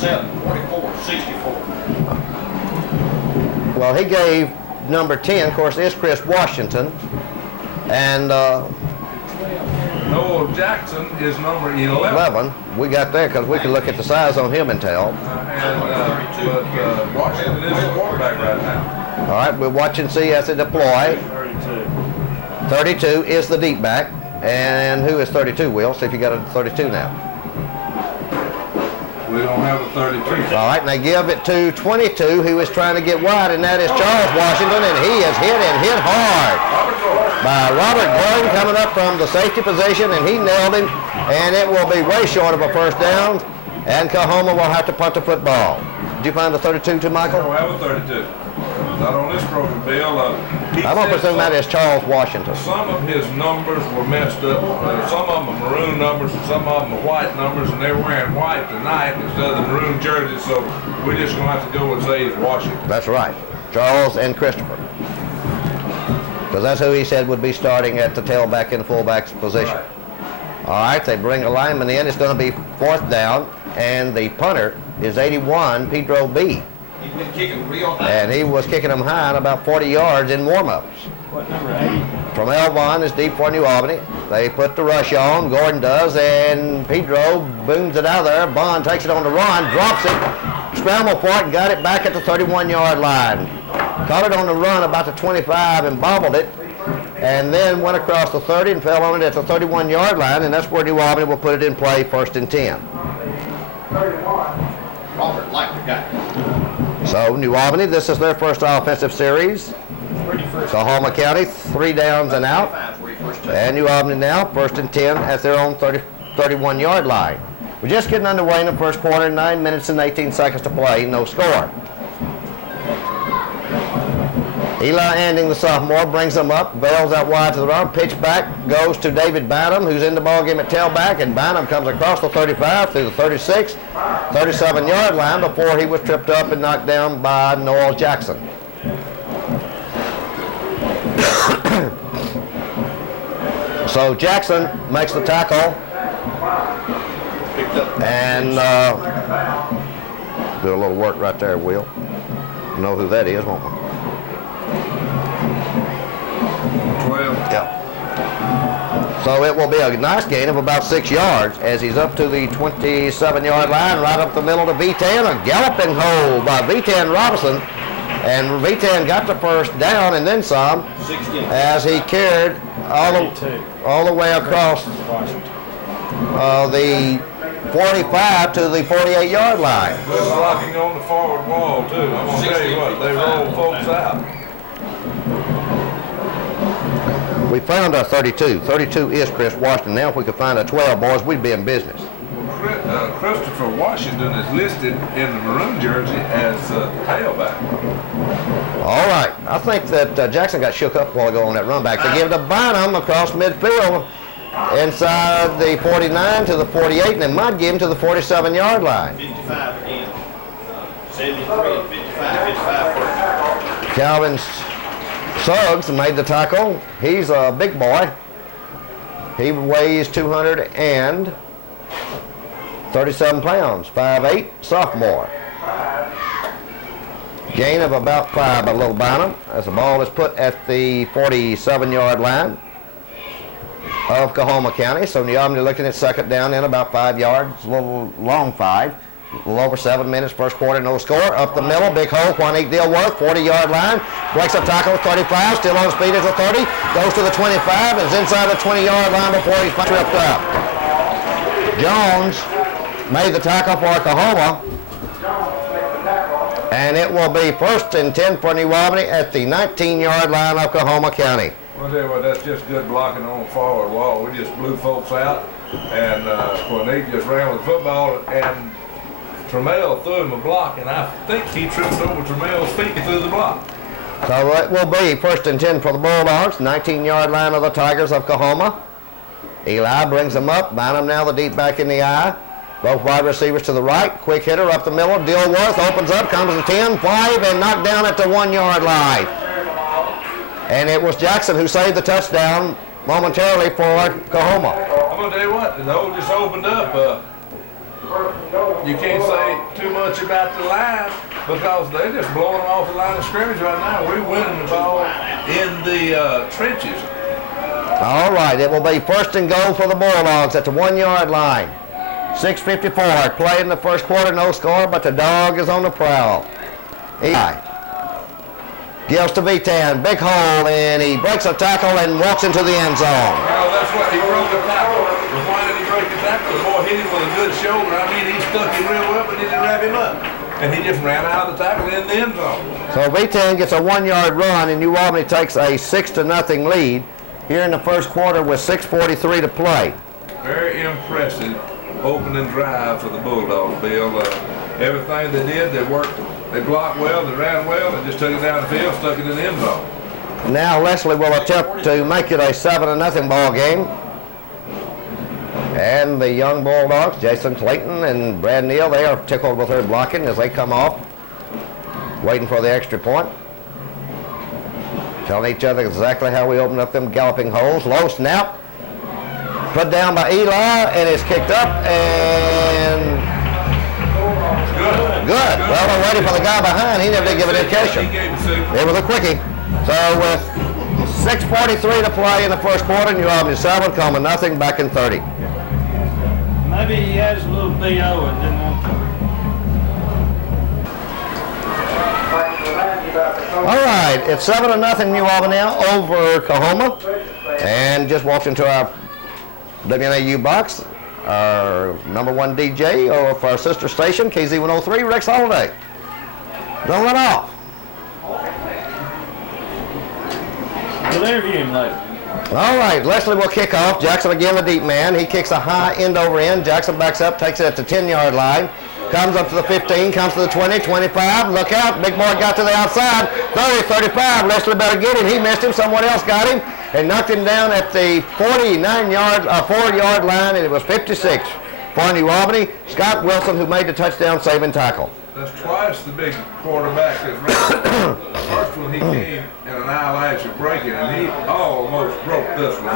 47, 44, 64. Well, he gave number 10, of course, is Chris Washington. And Noel Jackson is number 11. 11. We got there because we could look at the size on him and tell. But Washington is the quarterback right now. All right, we'll watch and see as they deploy. 32 is the deep back. And who is 32, Will? See if you got a 32 now. We don't have a 32. All right, and they give it to 22, who is trying to get wide, and that is Charles Washington, and he is hit and hit hard by Robert Gordon coming up from the safety position, and he nailed him, and it will be way short of a first down, and Cohoma will have to punt the football. Did you find the 32 too, Michael? We don't have a 32. Not on this program, Bill. I'm going to presume that is Charles Washington. Some of his numbers were messed up. Some of them are maroon numbers, and some of them are white numbers, and they're wearing white tonight instead of the maroon jerseys, so we're just going to have to go and say it's Washington. That's right. Charles and Christopher. Because that's who he said would be starting at the tailback and fullback's position. Right. All right, they bring a lineman in. It's going to be fourth down, and the punter is 81, Pedro B. He's been kicking real high. And he was kicking them high at about 40 yards in warm-ups. What number, 80? From Elvon is deep for New Albany. They put the rush on, Gordon does, and Pedro booms it out of there. Bond takes it on the run, drops it, scrambled for it, and got it back at the 31-yard line. Caught it on the run about the 25 and bobbled it, and then went across the 30 and fell on it at the 31-yard line, and that's where New Albany will put it in play, 1st and 10. Robert liked the guy. So New Albany, this is their first offensive series. Cohoma County, 3 downs and out. And New Albany now, 1st and 10 at their own 31-yard line. We're just getting underway in the first quarter, 9 minutes and 18 seconds to play, no score. Eli Anding, the sophomore, brings them up, bails out wide to the run, pitch back, goes to David Bynum, who's in the ballgame at tailback, and Bynum comes across the 35 through the 36, 37-yard line before he was tripped up and knocked down by Noel Jackson. So Jackson makes the tackle and do a little work right there, Will. You know who that is, won't we? 12. Yeah. So it will be a nice gain of about 6 yards as he's up to the 27-yard line, right up the middle to V10. A galloping hold by V10 Robinson. And V10 got the first down and then some as he carried all the way across the 45 to the 48-yard line. Good blocking on the forward wall, too. I'm going to tell you what, they roll folks out. We found our 32. 32 is Chris Washington. Now if we could find a 12, boys, we'd be in business. Christopher Washington is listed in the maroon jersey as tailback. All right. I think that Jackson got shook up a while ago on that run back. They give it to Bynum across midfield inside the 49 to the 48, and they might give him to the 47-yard line. 55 again. 73, 55, 55. Calvin Suggs made the tackle. He's a big boy. He weighs 237 pounds, 5'8", sophomore. Gain of about 5 by Little Bynum as the ball is put at the 47-yard line of Cohoma County. So New Albany looking at second down in about 5 yards, a little long 5. A little over 7 minutes, first quarter, no score. Up the middle, big hole, Juanique Dilworth, 40-yard line. Breaks a tackle, 35, still on speed as a 30. Goes to the 25 and is inside the 20-yard line before he's tripped up. Jones made the tackle for Cohoma. And it will be 1st and 10 for New Albany at the 19-yard line of Cohoma County. I'll tell you what, that's just good blocking on the forward wall. We just blew folks out, and Juanique just ran with the football, and Trammell threw him a block, and I think he tripped over Trammell's feet through the block. So it will be 1st and 10 for the Bulldogs, 19-yard line of the Tigers of Cohoma. Eli brings them up, Bynum now the deep back in the eye. Both wide receivers to the right, quick hitter up the middle. Dilworth opens up, comes to 10, 5, and knocked down at the 1-yard line. And it was Jackson who saved the touchdown momentarily for Cohoma. I'm going to tell you what, the hole just opened up. you can't say too much about the line because they're just blowing them off the line of scrimmage right now. We're winning the ball in the trenches. All right, it will be first and goal for the Bulldogs at the 1 yard line. 6:54 play in the first quarter, no score, but the dog is on the prowl. Eli gives to V10, big hole, and he breaks a tackle and walks into the end zone. Well, that's what he broke the tackle. But why did he break the tackle? The boy hit him with a good shoulder. I mean, he stuck him real well, but he didn't wrap him up. And he just ran out of the tackle in the end zone. So V10 gets a 1 yard run, and New Albany takes a 6-0 lead here in the first quarter with 6:43 to play. Very impressive opening drive for the Bulldogs, Bill. Everything they did, they worked, they blocked well, they ran well, they just took it down the field, stuck it in the end zone. Now Leslie will attempt to make it a 7-0 ball game. And the young Bulldogs, Jason Clayton and Brad Neal, they are tickled with their blocking as they come off, waiting for the extra point. Telling each other exactly how we opened up them galloping holes. Low snap, put down by Eli, and it's kicked up, and good. Well, they're waiting for the guy behind. He never did give an indication. It was a quickie. So with 6:43 to play in the first quarter, New Albany 7, Cohoma nothing, back in 30. Maybe he has a little BO and didn't want to. All right, it's 7-0 New Albany now over Cohoma. And just walked into our WNAU box, our #1 DJ of our sister station, KZ103, Rex Holiday. Don't run off. We'll interview him later. All right, Leslie will kick off. Jackson again, the deep man. He kicks a high end over end. Jackson backs up, takes it at the 10 yard line. Comes up to the 15, comes to the 20, 25. Look out, big boy got to the outside. 30, 35. Leslie better get him. He missed him. Someone else got him and knocked him down at the 4-yard line, and it was 56 for New Albany. Scott Wilson, who made the touchdown saving tackle. That's twice the big quarterback that ran. The first one he came in an eyelash of breaking, and he almost broke this one.